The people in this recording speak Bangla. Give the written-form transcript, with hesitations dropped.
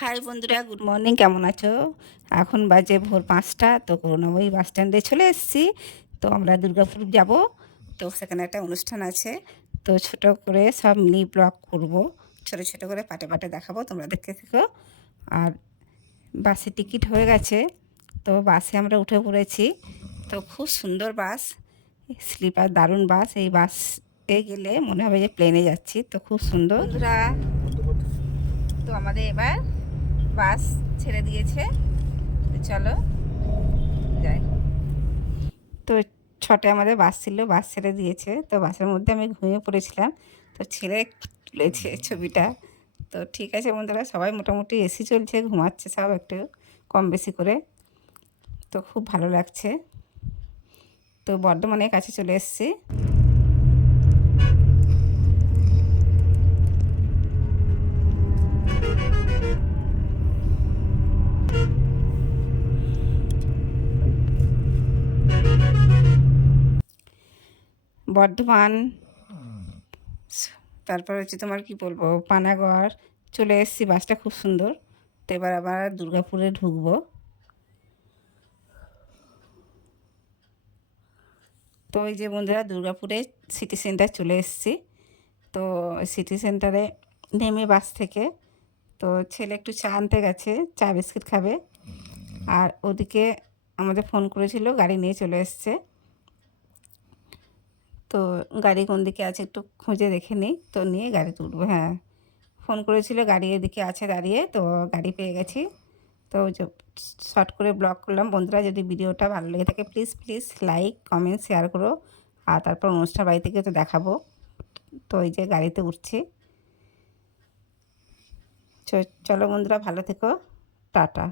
হাই বন্ধুরা, গুড মর্নিং। কেমন আছো? এখন বাজে ভোর 5টা। তো করুণাময়ী বাস স্ট্যান্ডে চলে এসেছি। তো আমরা দুর্গাপুর যাব। তো সেখানে একটা অনুষ্ঠান আছে। তো ছোট করে সব মিনি ব্লগ করব, ছোট ছোট করে পাটে পাটে দেখাবো, তোমরা দেখতে থেকো। আর বাসে টিকিট হয়ে গেছে, তো বাসে আমরা উঠে পড়েছি। তো খুব সুন্দর বাস, স্লিপার, দারুণ বাস। এই বাসে গেলে মনে হবে যে প্লেনে যাচ্ছি। তো খুব সুন্দর বন্ধুরা। তো আমাদের এবার বাস ছেড়ে দিয়েছে, তো চলো যাই। তো 6টায় আমাদের বাস ছিল, বাস ছেড়ে দিয়েছে। তো বাসের মধ্যে আমি ঘুমিয়ে পড়েছিলাম, তো ছেলে তুলেছে ছবিটা। তো ঠিক আছে বন্ধুরা, সবাই মোটামুটি এসি চলছে, ঘুমাচ্ছে সব একটু কম বেশি করে। তো খুব ভালো লাগছে। তো বর্ধমানের কাছে চলে এসেছি। বর্ধমান, তারপর হচ্ছে তোমার কি বলবো, পানাগড় চলে এসেছি। বাসটা খুব সুন্দর। তো এবার আবার দুর্গাপুরে ঢুকবো। তো এই যে বন্ধুরা, দুর্গাপুরে সিটি সেন্টার চলে এসেছি। তো সিটি সেন্টারে নেমে বাস থেকে, তো ছেলে একটু চা আনতে গেছে, চা বিস্কিট খাবে। আর ওদিকে আমাদের ফোন করেছিল, গাড়ি নিয়ে চলে এসছে। তো গাড়ি কোন দিকে আছে একটু খুঁজে দেখে নিই, তো নিয়ে গাড়িতে উঠবো। হ্যাঁ, ফোন করেছিল, গাড়ি এদিকে আছে দাঁড়িয়ে। তো গাড়ি পেয়ে গেছি। তো যে শর্ট করে ব্লগ করলাম বন্ধুরা। যদি ভিডিওটা ভালো লেগে থাকে please please like comment share করো। আর তারপর অনুষ্ঠান বাড়ি থেকে তো দেখাবো। তো এই যে গাড়িতে উঠছি। চলো বন্ধুরা, ভালো থেকো, টাটা।